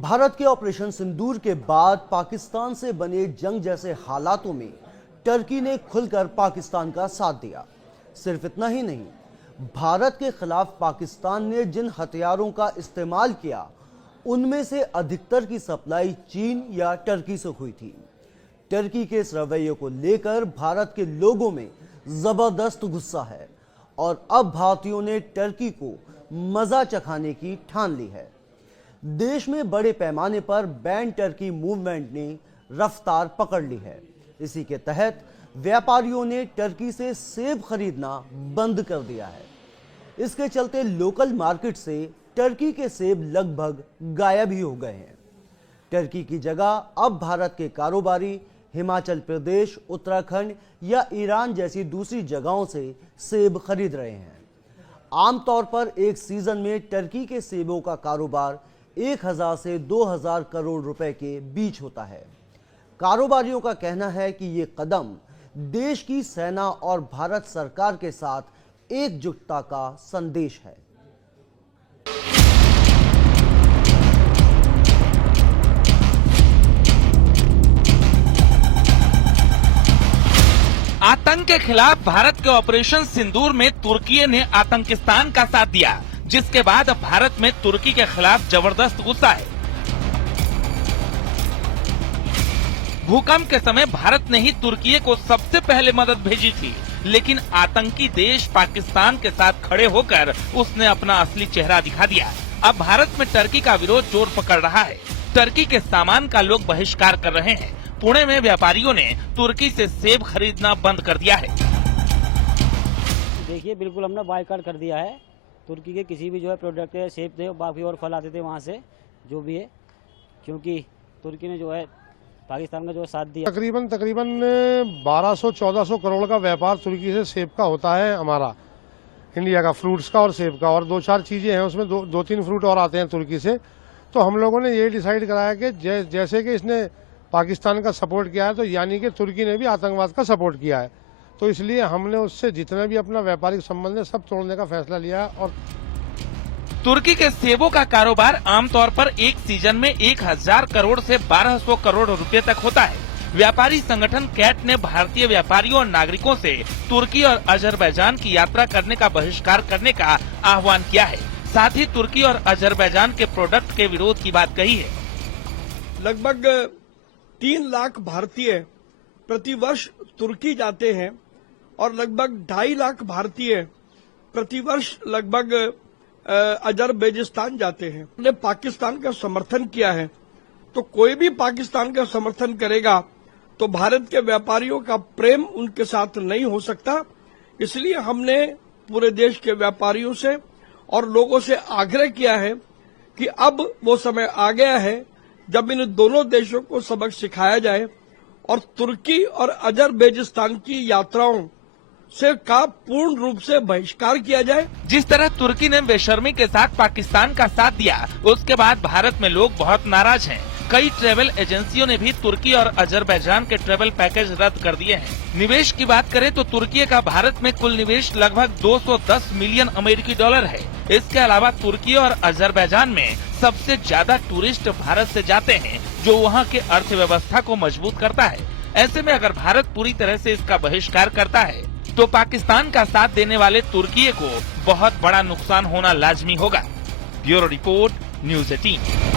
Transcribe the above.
भारत के ऑपरेशन सिंदूर के बाद पाकिस्तान से बने जंग जैसे हालातों में टर्की ने खुलकर पाकिस्तान का साथ दिया। सिर्फ इतना ही नहीं, भारत के खिलाफ पाकिस्तान ने जिन हथियारों का इस्तेमाल किया उनमें से अधिकतर की सप्लाई चीन या टर्की से हुई थी। टर्की के इस रवैये को लेकर भारत के लोगों में जबरदस्त गुस्सा है और अब भारतीयों ने टर्की को मजा चखाने की ठान ली है। देश में बड़े पैमाने पर बैन टर्की मूवमेंट ने रफ्तार पकड़ ली है। इसी के तहत व्यापारियों ने टर्की से सेब खरीदना बंद कर दिया है। इसके चलते लोकल मार्केट से टर्की के सेब लगभग गायब ही हो गए हैं। टर्की की जगह अब भारत के कारोबारी हिमाचल प्रदेश, उत्तराखंड या ईरान जैसी दूसरी जगहों से सेब खरीद रहे हैं। आमतौर पर एक सीजन में टर्की के सेबों का कारोबार 1000 से 2000 करोड़ रुपए के बीच होता है। कारोबारियों का कहना है कि ये कदम देश की सेना और भारत सरकार के साथ एकजुटता का संदेश है। आतंक के खिलाफ भारत के ऑपरेशन सिंदूर में तुर्की ने आतंकिस्तान का साथ दिया, जिसके बाद भारत में तुर्की के खिलाफ जबरदस्त गुस्सा है। भूकंप के समय भारत ने ही तुर्की को सबसे पहले मदद भेजी थी, लेकिन आतंकी देश पाकिस्तान के साथ खड़े होकर उसने अपना असली चेहरा दिखा दिया। अब भारत में टर्की का विरोध जोर पकड़ रहा है। टर्की के सामान का लोग बहिष्कार कर रहे हैं। पुणे में व्यापारियों ने तुर्की से सेब खरीदना बंद कर दिया है। देखिए, बिल्कुल हमने बायकॉट कर दिया है। तुर्की के किसी भी जो है प्रोडक्ट है, सेब थे, बाकी और फल आते थे वहाँ से जो भी है, क्योंकि तुर्की ने जो है पाकिस्तान का जो है साथ दिया। तकरीबन 1200-1400 करोड़ का व्यापार तुर्की से सेब का होता है हमारा, इंडिया का, फ्रूट्स का और सेब का, और 2-4 चीजें हैं उसमें, 2-3 फ्रूट और आते हैं तुर्की से। तो हम लोगों ने ये डिसाइड कराया कि जैसे कि इसने पाकिस्तान का सपोर्ट किया है, तो यानी कि तुर्की ने भी आतंकवाद का सपोर्ट किया है। तो इसलिए हमने उससे जितना भी अपना व्यापारिक संबंध है सब तोड़ने का फैसला लिया। और तुर्की के सेबों का कारोबार आमतौर पर एक सीजन में 1000 करोड़ से 1200 करोड़ रुपए तक होता है। व्यापारी संगठन कैट ने भारतीय व्यापारियों और नागरिकों से तुर्की और अजरबैजान की यात्रा करने का बहिष्कार करने का आह्वान किया है। साथ ही तुर्की और अजरबैजान के प्रोडक्ट के विरोध की बात कही है। लगभग 3 लाख भारतीय प्रतिवर्ष तुर्की जाते हैं और लगभग 2.5 लाख भारतीय प्रतिवर्ष लगभग अजरबैजान जाते हैं। हमने पाकिस्तान का समर्थन किया है, तो कोई भी पाकिस्तान का समर्थन करेगा तो भारत के व्यापारियों का प्रेम उनके साथ नहीं हो सकता। इसलिए हमने पूरे देश के व्यापारियों से और लोगों से आग्रह किया है कि अब वो समय आ गया है जब इन दोनों देशों को सबक सिखाया जाए और तुर्की और अजरबैजान की यात्राओं से का पूर्ण रूप से बहिष्कार किया जाए। जिस तरह तुर्की ने बेशर्मी के साथ पाकिस्तान का साथ दिया, उसके बाद भारत में लोग बहुत नाराज हैं। कई ट्रेवल एजेंसियों ने भी तुर्की और अजरबैजान के ट्रेवल पैकेज रद्द कर दिए हैं। निवेश की बात करें तो तुर्की का भारत में कुल निवेश लगभग 210 मिलियन अमेरिकी डॉलर है। इसके अलावा तुर्की और अजरबैजान में सबसे ज्यादा टूरिस्ट भारत से जाते हैं, जो वहाँ के अर्थव्यवस्था को मजबूत करता है। ऐसे में अगर भारत पूरी तरह से इसका बहिष्कार करता है तो पाकिस्तान का साथ देने वाले तुर्की को बहुत बड़ा नुकसान होना लाजमी होगा। Bureau report, news 18।